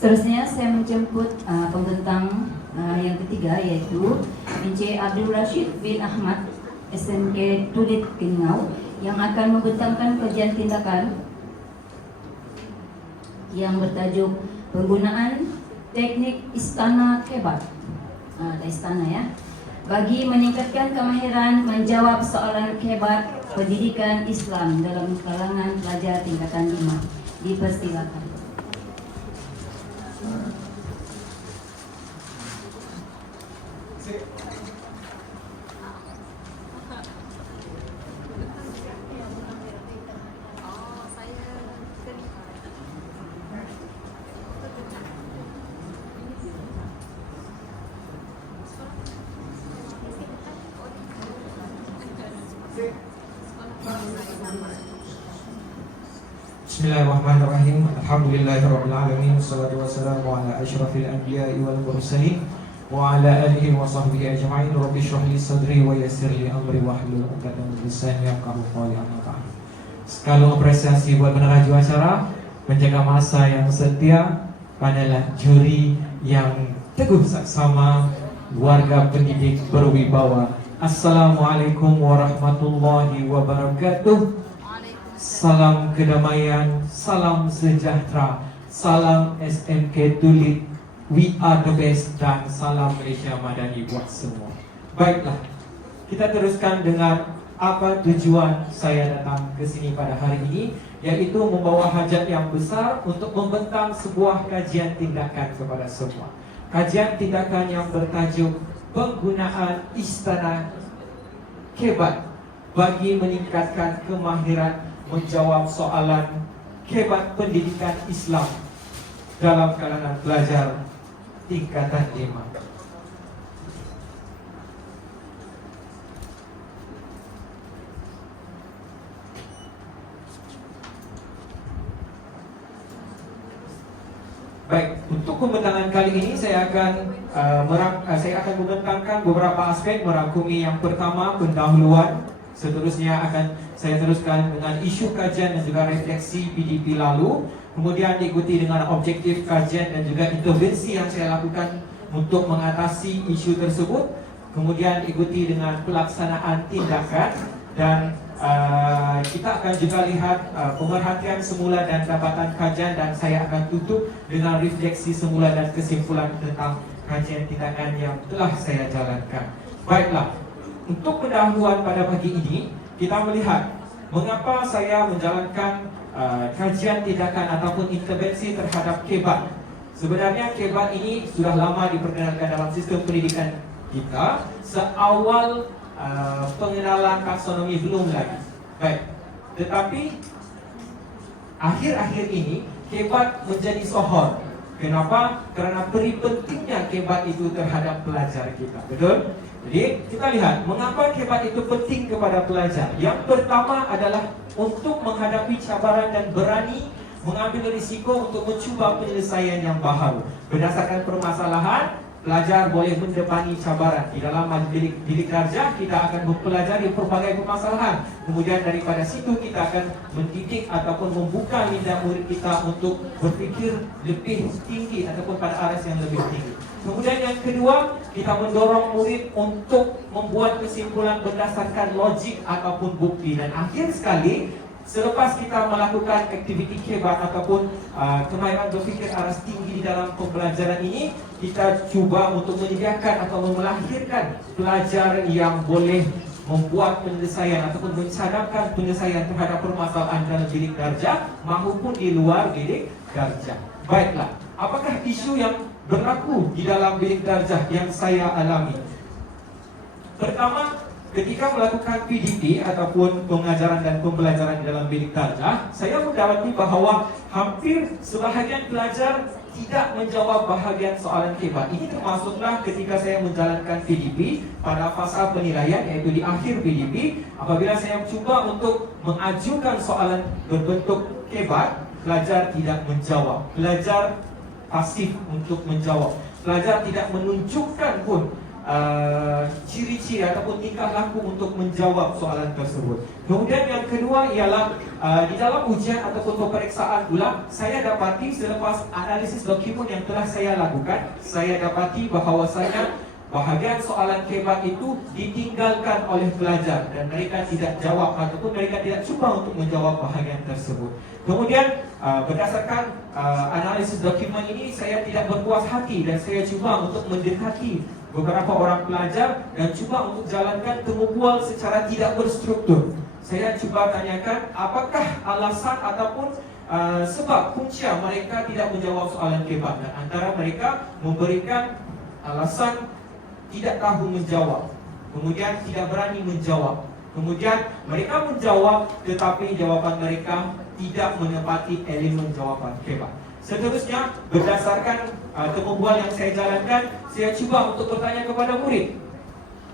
Seterusnya saya menjemput pembentang yang ketiga, yaitu Encik Abdul Rashid bin Ahmad, SMK Tulit Pingau, yang akan membentangkan kajian tindakan yang bertajuk penggunaan teknik istana kebat, istana ya, bagi meningkatkan kemahiran menjawab soalan kebat pendidikan Islam dalam kalangan pelajar tingkatan 5. Dipersilakan. Bismillahirrahmanirrahim. Alhamdulillahirabbil alamin. Wassalatu wassalamu ala asyrafil anbiya'i wal mursalin wa ala alihi wa sahbihi ajma'in. Rabbi shrah li sadri wa yassir li amri wahlul 'uqdatam min lisani yafqahu qawli. Amma ba'd. Sekali apresiasi buat peneraju acara, penjaga masa yang setia, adalah juri yang teguh saksama, warga pendidik berwibawa. Assalamualaikum warahmatullahi wabarakatuh. Salam kedamaian, salam sejahtera, salam SMK Tulit, we are the best, dan salam Malaysia Madani buat semua. Baiklah, kita teruskan dengan apa tujuan saya datang ke sini pada hari ini, yaitu membawa hajat yang besar untuk membentang sebuah kajian tindakan kepada semua. Kajian tindakan yang bertajuk penggunaan istana kebat bagi meningkatkan kemahiran menjawab soalan kebat pendidikan Islam dalam kalangan pelajar tingkatan 5. Baik, untuk pembentangan kali ini saya akan membentangkan beberapa aspek, merangkumi yang pertama pendahuluan. Seterusnya akan saya teruskan dengan isu kajian dan juga refleksi PDP lalu. Kemudian diikuti dengan objektif kajian dan juga intervensi yang saya lakukan untuk mengatasi isu tersebut. Kemudian diikuti dengan pelaksanaan tindakan. Dan kita akan juga lihat pemerhatian semula dan dapatan kajian. Dan saya akan tutup dengan refleksi semula dan kesimpulan tentang kajian tindakan yang telah saya jalankan. Baiklah, untuk pendahuluan pada pagi ini, kita melihat mengapa saya menjalankan kajian tindakan ataupun intervensi terhadap kebat. Sebenarnya kebat ini sudah lama diperkenalkan dalam sistem pendidikan kita, seawal pengenalan taksonomi belum lagi. Baik, tetapi akhir-akhir ini kebat menjadi sohor. Kenapa? Karena peri pentingnya kebat itu terhadap pelajar kita. Betul? Jadi kita lihat mengapa kebat itu penting kepada pelajar. Yang pertama adalah untuk menghadapi cabaran dan berani mengambil risiko untuk mencuba penyelesaian yang baru. Berdasarkan permasalahan, pelajar boleh mendepani cabaran. Di dalam bilik darjah kita akan mempelajari berbagai permasalahan. Kemudian daripada situ kita akan mendidik ataupun membuka minda murid kita untuk berfikir lebih tinggi ataupun pada aras yang lebih tinggi. Kemudian yang kedua, kita mendorong murid untuk membuat kesimpulan berdasarkan logik ataupun bukti. Dan akhir sekali, selepas kita melakukan aktiviti kebat ataupun kemahiran berfikir aras tinggi di dalam pembelajaran ini, kita cuba untuk menyediakan atau melahirkan pelajar yang boleh membuat penyelesaian ataupun mencadangkan penyelesaian terhadap permasalahan dalam bilik darjah maupun di luar bilik darjah. Baiklah, apakah isu yang berlaku di dalam bilik darjah yang saya alami? Pertama, ketika melakukan PDP ataupun pengajaran dan pembelajaran di dalam bilik darjah, saya mendapati bahawa hampir sebahagian pelajar tidak menjawab bahagian soalan kebat. Ini termasuklah ketika saya menjalankan PDP pada fasa penilaian, iaitu di akhir PDP. Apabila saya cuba untuk mengajukan soalan berbentuk kebat, pelajar tidak menjawab. Pelajar pasif untuk menjawab. Pelajar tidak menunjukkan pun ciri-ciri ataupun tingkah laku untuk menjawab soalan tersebut. Kemudian yang kedua ialah di dalam ujian ataupun peperiksaan pula, saya dapati selepas analisis dokumen yang telah saya lakukan, saya dapati bahawasanya bahagian soalan kebat itu ditinggalkan oleh pelajar dan mereka tidak jawab ataupun mereka tidak cuba untuk menjawab bahagian tersebut. Kemudian berdasarkan analisis dokumen ini, saya tidak berpuas hati dan saya cuba untuk mendekati beberapa orang pelajar dan cuba untuk jalankan temu bual secara tidak berstruktur. Saya cuba tanyakan apakah alasan ataupun sebab punca mereka tidak menjawab soalan kebat, dan antara mereka memberikan alasan tidak tahu menjawab, kemudian tidak berani menjawab, kemudian mereka menjawab tetapi jawapan mereka tidak menepati elemen jawapan kebat. Seterusnya, berdasarkan temu bual yang saya jalankan, saya cuba untuk bertanya kepada murid,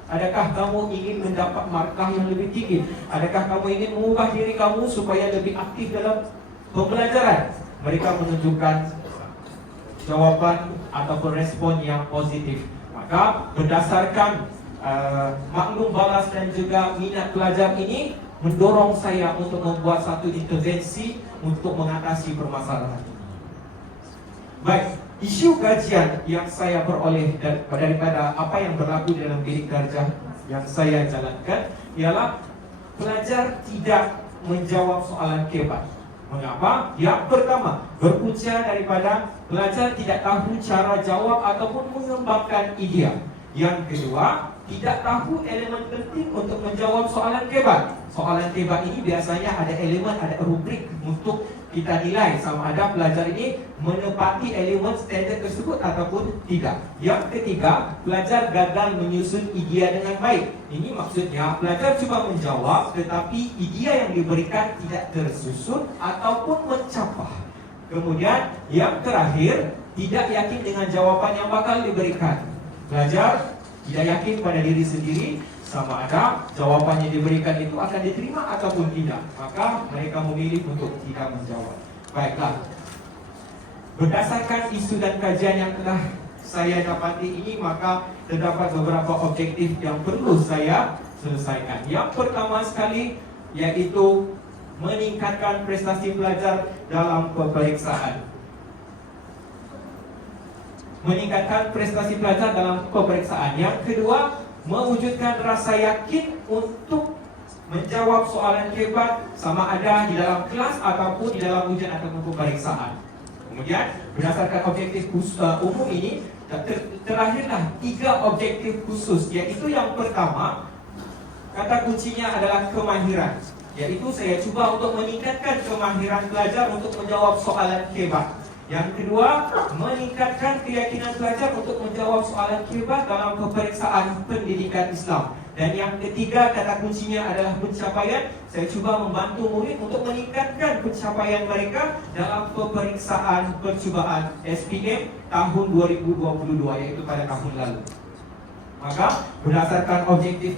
adakah kamu ingin mendapat markah yang lebih tinggi? Adakah kamu ingin mengubah diri kamu supaya lebih aktif dalam pembelajaran? Mereka menunjukkan jawapan ataupun respon yang positif. Maka berdasarkan maklum balas dan juga minat pelajar ini mendorong saya untuk membuat satu intervensi untuk mengatasi permasalahan ini. Baik, isu kajian yang saya peroleh daripada apa yang berlaku dalam bilik darjah yang saya jalankan ialah pelajar tidak menjawab soalan kebat. Mengapa? Yang pertama, berpunca daripada pelajar tidak tahu cara jawab ataupun mengembangkan idea. Yang kedua, tidak tahu elemen penting untuk menjawab soalan kebat. Soalan kebat ini biasanya ada elemen, ada rubrik untuk kita nilai sama ada pelajar ini menepati elemen standard tersebut ataupun tidak. Yang ketiga, pelajar gagal menyusun idea dengan baik. Ini maksudnya pelajar cuma menjawab tetapi idea yang diberikan tidak tersusun ataupun mencapah. Kemudian yang terakhir, tidak yakin dengan jawaban yang bakal diberikan. Pelajar tidak yakin pada diri sendiri sama ada jawapan yang diberikan itu akan diterima ataupun tidak. Maka mereka memilih untuk tidak menjawab. Baiklah, berdasarkan isu dan kajian yang telah saya dapati ini, maka terdapat beberapa objektif yang perlu saya selesaikan. Yang pertama sekali yaitu meningkatkan prestasi pelajar dalam peperiksaan. Meningkatkan prestasi pelajar dalam peperiksaan. Yang kedua, mewujudkan rasa yakin untuk menjawab soalan kebat sama ada di dalam kelas ataupun di dalam ujian ataupun peperiksaan. Kemudian berdasarkan objektif umum ini terlahirlah 3 objektif khusus, yaitu yang pertama, kata kuncinya adalah kemahiran, yaitu saya cuba untuk meningkatkan kemahiran pelajar untuk menjawab soalan kebat. Yang kedua, meningkatkan keyakinan pelajar untuk menjawab soalan kebat dalam peperiksaan pendidikan Islam. Dan yang ketiga, kata kuncinya adalah pencapaian. Saya cuba membantu murid untuk meningkatkan pencapaian mereka dalam peperiksaan percubaan SPM tahun 2022, yaitu pada tahun lalu. Maka berdasarkan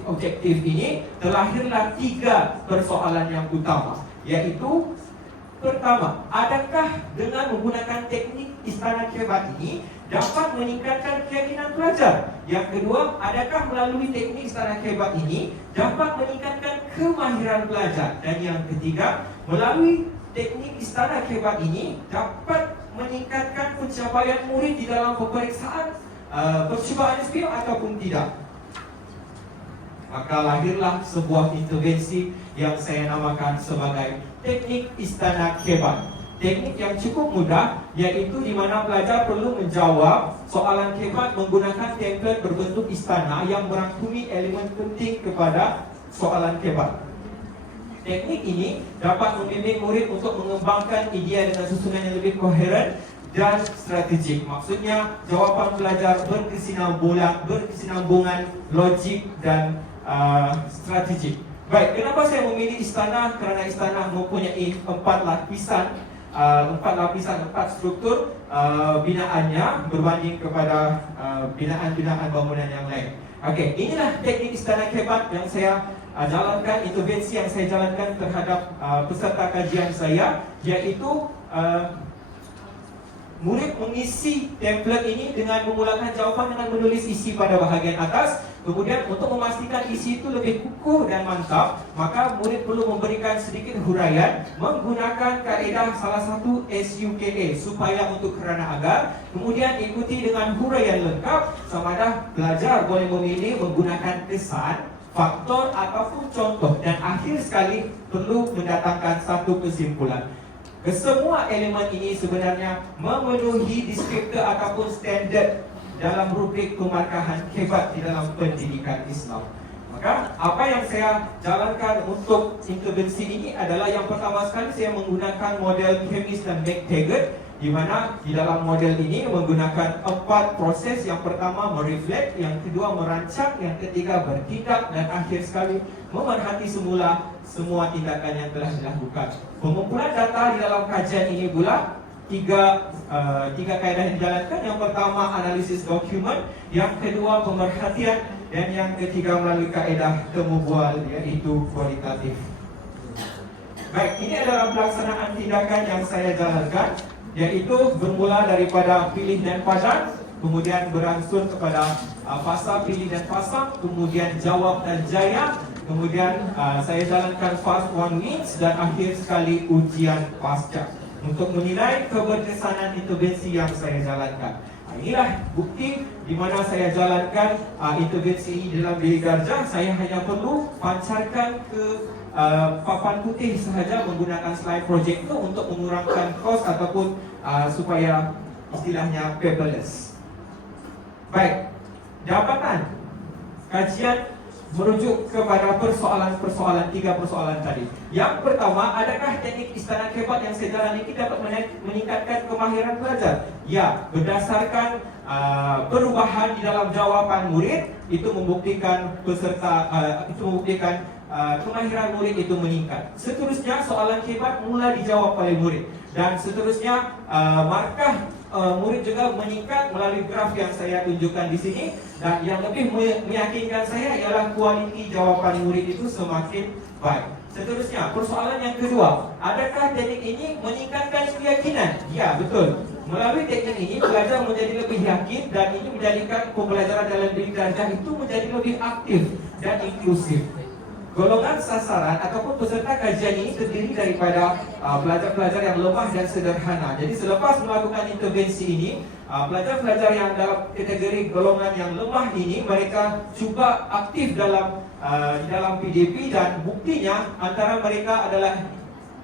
objektif ini terlahirlah 3 persoalan yang utama, yaitu pertama, adakah dengan menggunakan teknik istana kebat ini dapat meningkatkan keyakinan pelajar? Yang kedua, adakah melalui teknik istana kebat ini dapat meningkatkan kemahiran pelajar? Dan yang ketiga, melalui teknik istana kebat ini dapat meningkatkan pencapaian murid di dalam peperiksaan percubaan SPM ataupun tidak? Maka lahirlah sebuah intervensi yang saya namakan sebagai teknik istana kebat. Teknik yang cukup mudah, yaitu di mana pelajar perlu menjawab soalan kebat menggunakan template berbentuk istana yang merangkumi elemen penting kepada soalan kebat. Teknik ini dapat membimbing murid untuk mengembangkan idea dengan susunan yang lebih koheren dan strategik. Maksudnya jawapan pelajar berkesinambungan, logik dan strategik. Baik, kenapa saya memilih istana? Kerana istana mempunyai 4 lapisan, 4 struktur binaannya berbanding kepada binaan-binaan bangunan yang lain. Okey, inilah teknik istana kebat yang saya jalankan, intervensi yang saya jalankan terhadap peserta kajian saya, iaitu murid mengisi template ini dengan memulakan jawapan dengan menulis isi pada bahagian atas. Kemudian untuk memastikan isi itu lebih kukuh dan mantap, maka murid perlu memberikan sedikit huraian menggunakan kaedah salah satu SUKA supaya untuk kerana agar. Kemudian ikuti dengan huraian lengkap. Sama ada pelajar boleh memilih menggunakan kesan, faktor ataupun contoh, dan akhir sekali perlu mendatangkan satu kesimpulan. Kesemua elemen ini sebenarnya memenuhi deskriptor ataupun standard dalam rubrik pemarkahan hebat di dalam pendidikan Islam. Maka apa yang saya jalankan untuk intervensi ini adalah yang pertama sekali saya menggunakan model Chemis dan McTaggart, di mana di dalam model ini menggunakan 4 proses. Yang pertama mereflect, yang kedua merancang, yang ketiga bertindak, dan akhir sekali memerhati semua tindakan yang telah dilakukan. Pengumpulan data di dalam kajian ini pula tiga kaedah yang dijalankan. Yang pertama analisis dokumen, yang kedua pemerhatian, dan yang ketiga melalui kaedah temu bual, iaitu kualitatif. Baik, ini adalah pelaksanaan tindakan yang saya jalankan, yaitu bermula daripada pilih dan padan, kemudian beransur kepada fasa pilih dan pasang, kemudian jawab dan jaya, kemudian saya jalankan fast one wins, dan akhir sekali ujian pasca untuk menilai keberkesanan intervensi yang saya jalankan. Inilah bukti di mana saya jalankan intervensi ini dalam bilik darjah. Saya hanya perlu pancarkan ke papan putih sahaja menggunakan slide projector untuk mengurangkan kos ataupun supaya istilahnya paperless. Baik, jabatan kajian merujuk kepada persoalan 3 persoalan tadi. Yang pertama, adakah teknik istana kebat yang saya jalani ini dapat meningkatkan kemahiran pelajar? Ya, berdasarkan perubahan di dalam jawapan murid itu membuktikan kemahiran murid itu meningkat. Seterusnya, soalan kebat mula dijawab oleh murid, dan seterusnya markah murid juga meningkat melalui graf yang saya tunjukkan di sini. Dan yang lebih meyakinkan saya ialah kualiti jawapan murid itu semakin baik. Seterusnya, persoalan yang kedua, adakah teknik ini meningkatkan keyakinan? Ya, betul. Melalui teknik ini, pelajar menjadi lebih yakin, dan ini menjadikan pembelajaran dalam bilik darjah itu menjadi lebih aktif dan inklusif. Golongan sasaran ataupun peserta kajian ini terdiri daripada pelajar-pelajar yang lemah dan sederhana. Jadi selepas melakukan intervensi ini, pelajar-pelajar yang dalam kategori golongan yang lemah ini, mereka cuba aktif di dalam PDP, dan buktinya antara mereka adalah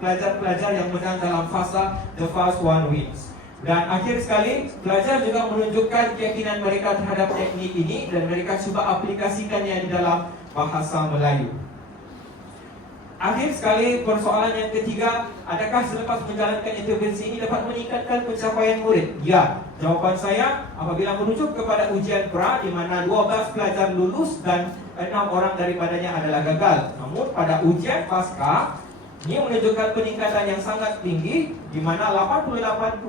pelajar-pelajar yang menang dalam fasa the first one wins. Dan akhir sekali, pelajar juga menunjukkan keyakinan mereka terhadap teknik ini, dan mereka cuba aplikasikannya di dalam bahasa Melayu. Akhir sekali, persoalan yang ketiga, adakah selepas menjalankan intervensi ini dapat meningkatkan pencapaian murid? Ya, jawaban saya apabila merujuk kepada ujian pra, di mana 12 pelajar lulus dan 6 orang daripadanya adalah gagal. Namun pada ujian pasca, ini menunjukkan peningkatan yang sangat tinggi, di mana 88.89%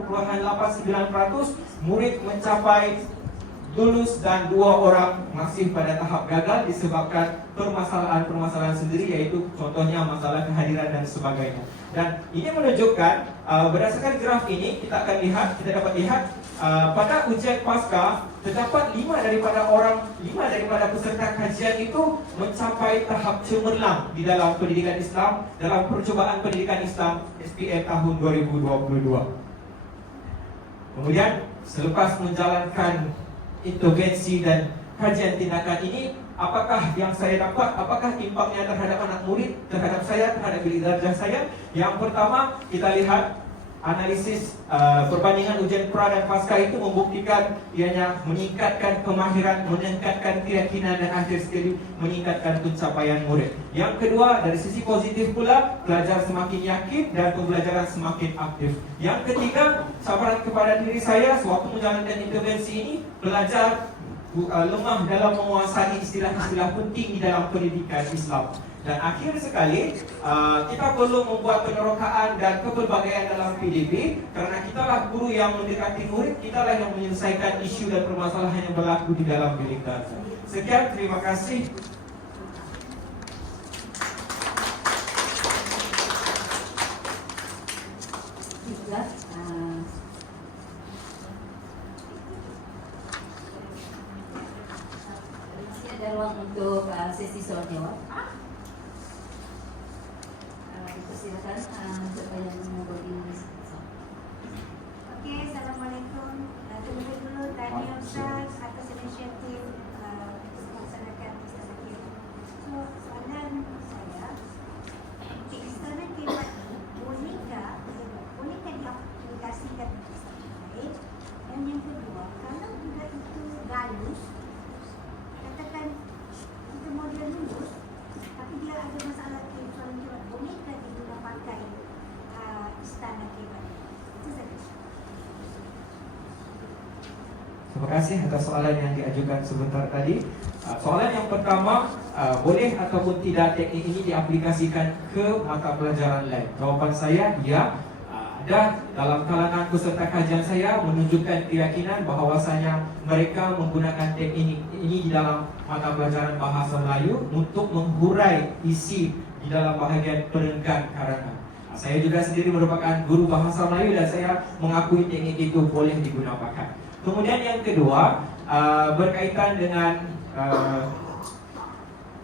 murid mencapai lulus, dan 2 orang masih pada tahap gagal disebabkan permasalahan-permasalahan sendiri, yaitu contohnya masalah kehadiran dan sebagainya. Dan ini menunjukkan berdasarkan graf ini kita dapat lihat pada ujian pasca terdapat 5 daripada peserta kajian itu mencapai tahap cemerlang di dalam pendidikan Islam dalam percobaan pendidikan Islam SPM tahun 2022. Kemudian selepas menjalankan intervensi dan kajian tindakan ini, apakah yang saya dapat, apakah impaknya terhadap anak murid, terhadap saya, terhadap bilik darjah saya? Yang pertama, kita lihat analisis perbandingan ujian pra dan pasca itu membuktikan ianya meningkatkan kemahiran, meningkatkan keyakinan, dan akhir sekali meningkatkan pencapaian murid. Yang kedua, dari sisi positif pula, pelajar semakin yakin dan pembelajaran semakin aktif. Yang ketiga, sabaran kepada diri saya sewaktu menjalankan intervensi ini, pelajar lemah dalam menguasai istilah-istilah penting di dalam pendidikan Islam. Dan akhir sekali, kita perlu membuat penerokaan dan kepelbagaian dalam PDP, karena kitalah guru yang mendekati murid, kitalah yang menyelesaikan isu dan permasalahan yang berlaku di dalam bilik darjah. Sekian, terima kasih. sesi soal jawab. Silakan siapa yang mau bagi. Oke, Assalamualaikum. Terlebih dulu tanya Ustaz atas inisiatif melaksanakan Ustaz Zakir. So, soalan saya, istana kebat bolehkah diaplikasikan di tempat lain? Dan yang kedua, kalau juga itu galus, katakan kita model lulus, tapi dia ada masalah soalan kebat, bolehkah digunakan pakai istana kebat? Itu saja. Terima kasih atas soalan yang diajukan sebentar tadi. Soalan yang pertama, boleh ataupun tidak teknik ini diaplikasikan ke mata pelajaran lain? Jawapan saya, ya. Ada dalam kalangan peserta kajian saya menunjukkan keyakinan bahawasanya mereka menggunakan teknik ini di dalam mata pelajaran bahasa Melayu untuk menghurai isi di dalam bahagian perenggan karangan. Saya juga sendiri merupakan guru bahasa Melayu dan saya mengakui teknik itu boleh digunakan. Kemudian yang kedua, berkaitan dengan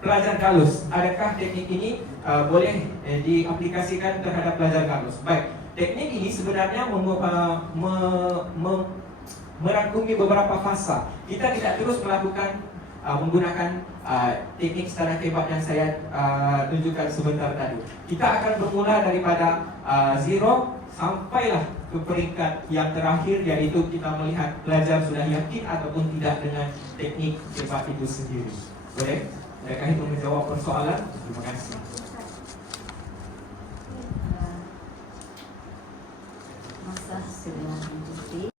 pelajar galus. Adakah teknik ini boleh diaplikasikan terhadap pelajar galus? Baik, teknik ini sebenarnya merangkumi beberapa fasa. Kita tidak terus melakukan menggunakan teknik istana kebat yang saya tunjukkan sebentar tadi. Kita akan bermula daripada zero sampailah ke peringkat yang terakhir, yaitu kita melihat pelajar sudah yakin ataupun tidak dengan teknik kebat itu sendiri. Boleh? Adakah itu menjawab persoalan? Terima kasih. Masa sudah mencuti.